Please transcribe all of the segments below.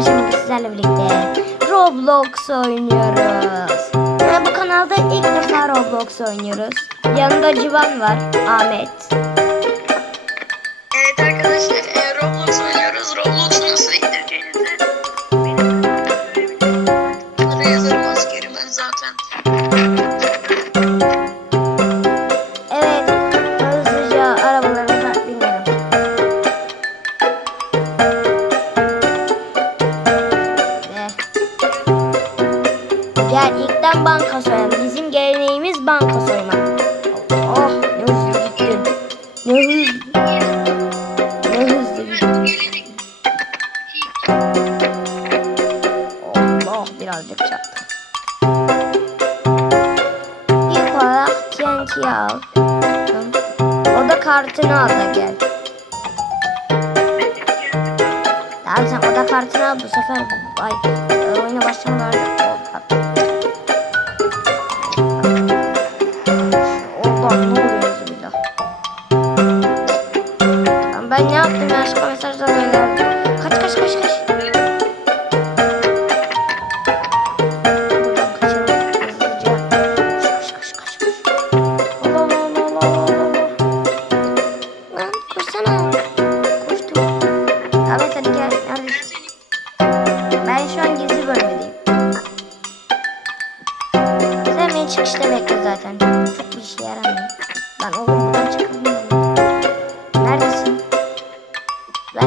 bugün sizlerle birlikte Roblox oynuyoruz. Ha, bu kanalda ilk defa Roblox oynuyoruz. Yanında Civan var, Ahmet. Evet arkadaşlar e, Roblox oynuyoruz. Roblox'u al. O da kartını al da gel. Tamam sen oda kartını al bu sefer ay oyuna başlamadan önce. Oradan ne oluyor? Tamam ben ne yaptım ya aşka mesajlar gönderdim. Kaç kaç kaç kaç.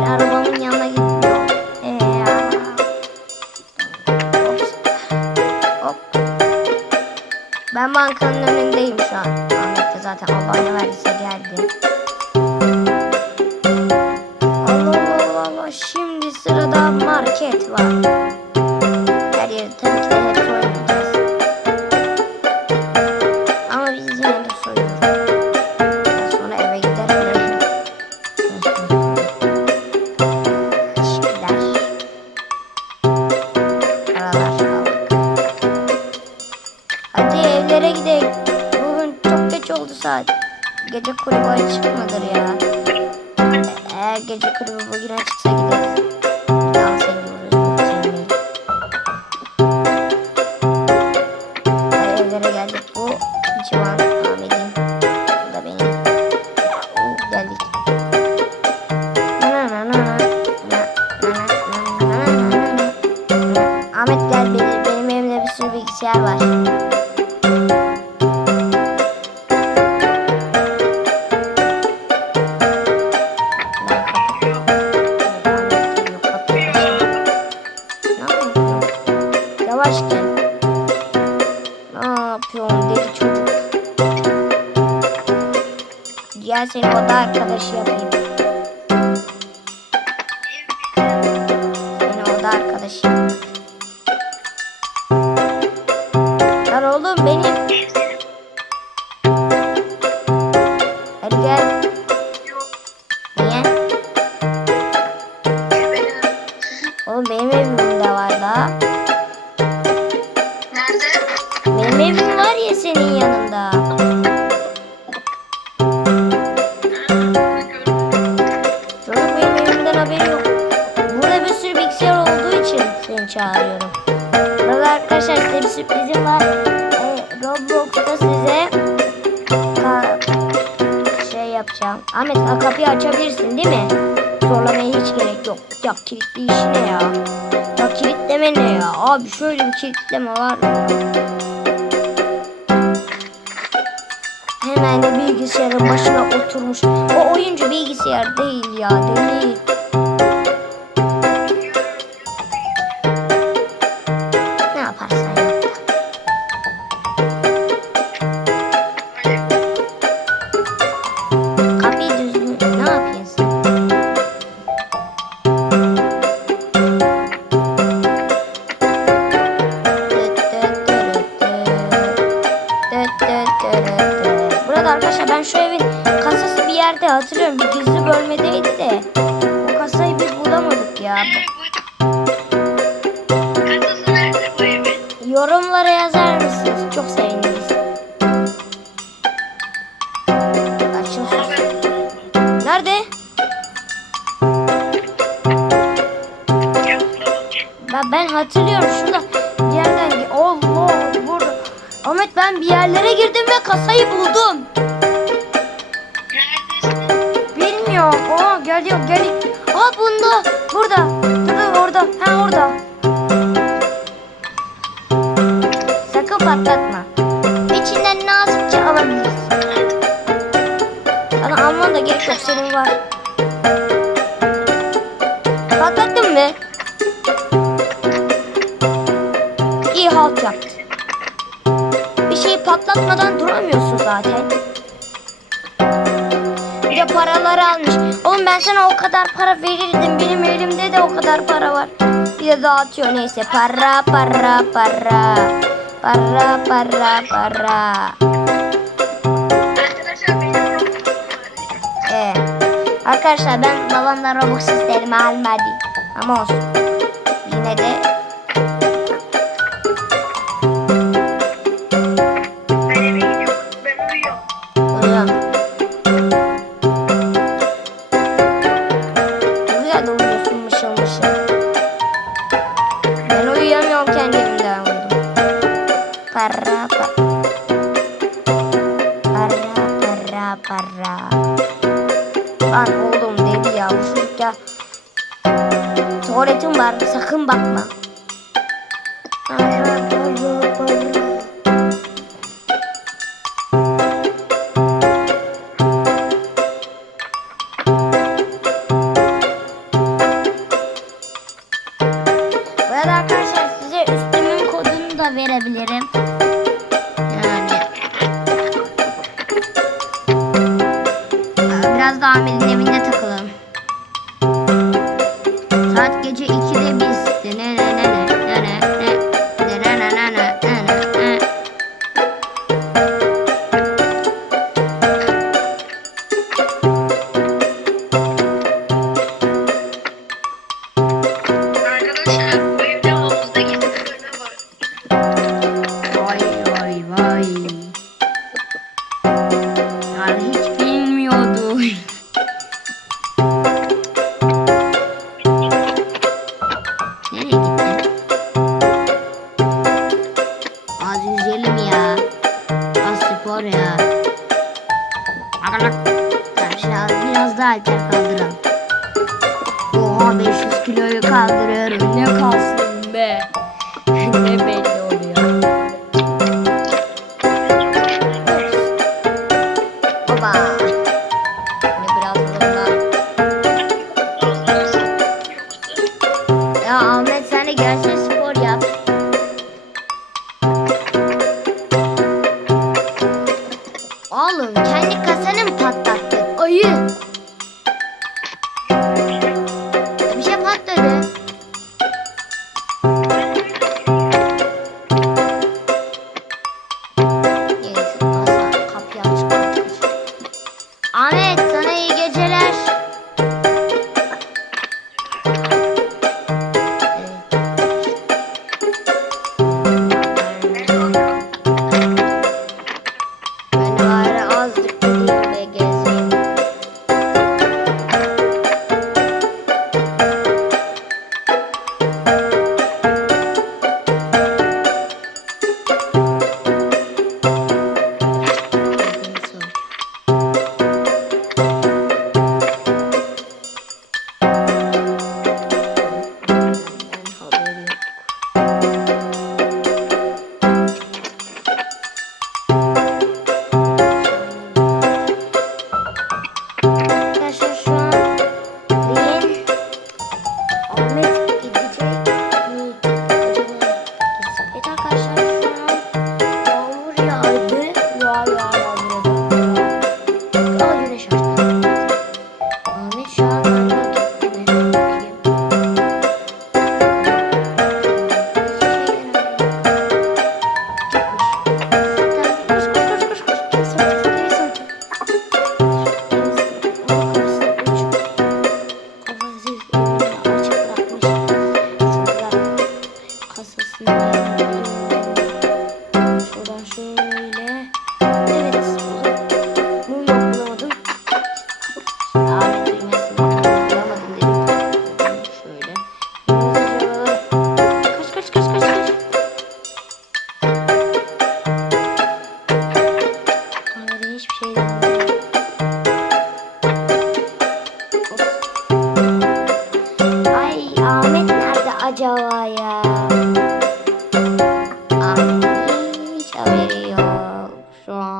I don't want to yell at you. Gece kulübü açık mıdır ya? Eğer gece kulübü bugün açıksa gideriz. Ediyoruz. Cemil. Hadi evlere geldik. Bu Civan Gel. Ne yapıyorsun deli çocuk? Gel seni oda arkadaşı yapayım. Yapacağım. Ahmet kapıyı açabilirsin değil mi? Zorlamaya hiç gerek yok. Ya kilitli işi ne ya? Ya kilitleme ne ya? Abi şöyle bir kilitleme var mı? Hemen de bilgisayarın başına oturmuş. O oyuncu bilgisayar değil ya değil. Yorumlara yazar mısınız? Çok seviniriz. Nerede? Ben, ben hatırlıyorum şurada bir yerden. Allah oh, burada. Oh, Ahmet ben bir yerlere girdim ve kasayı buldum. Bilmiyorum. Aa gel yok gel bunda. Burada. Dur dur orada. Ha orada. Sakın patlatma. İçinden nazikçe alabiliriz. Sana alman da gerek yok senin var. Patlattın mı? İyi halt yaptın. Bir şeyi patlatmadan duramıyorsun zaten koca paralar almış. Oğlum ben sana o kadar para verirdim. Benim elimde de o kadar para var. Bir de dağıtıyor neyse. Para para para. Para para para. Ee, arkadaşlar ben babamdan Robux isterim almadı. Ama olsun. Yine de favoretim var. Sakın bakma. Ben arkadaşlar size üstümün kodunu da verebilirim. Yani. Biraz daha amelin evinde.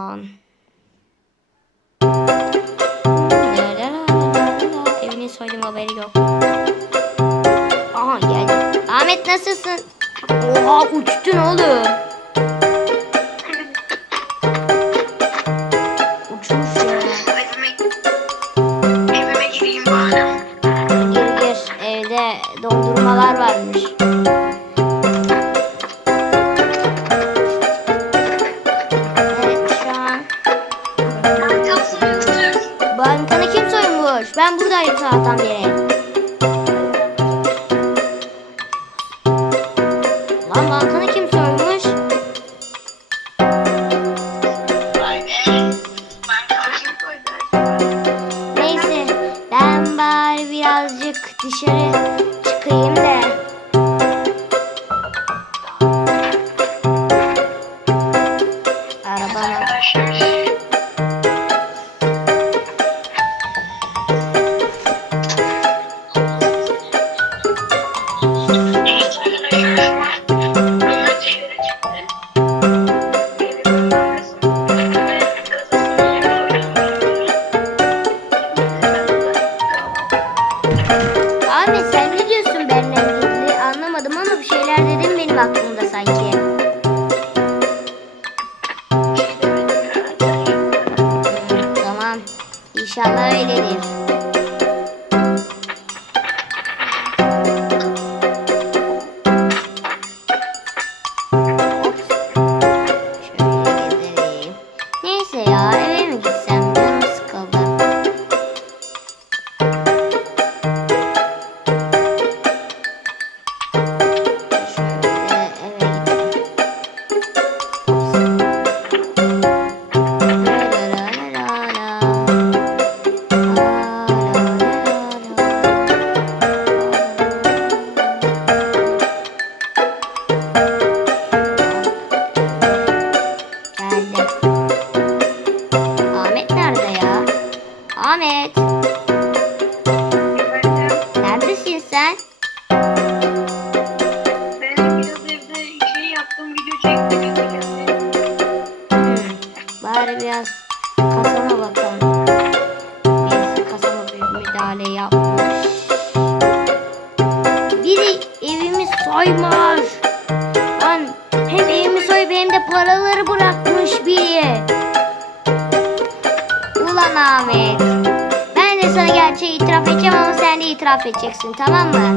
Şu an. Evini soydum haberi yok. Aha geldi. Ahmet nasılsın? Oha uçtun oğlum. Uçmuş ya. Evime, evime gireyim bari. Gir gir evde dondurmalar varmış. Buradayım sabahtan beri. Lan bankanı kim soymuş? Neyse ben bari birazcık dışarı çıkayım da. Müdahale yapmış. Biri evimi soymuş. Lan hem evimi soyup hem de paraları bırakmış biri. Ulan Ahmet. Ben de sana gerçeği itiraf edeceğim ama sen de itiraf edeceksin tamam mı?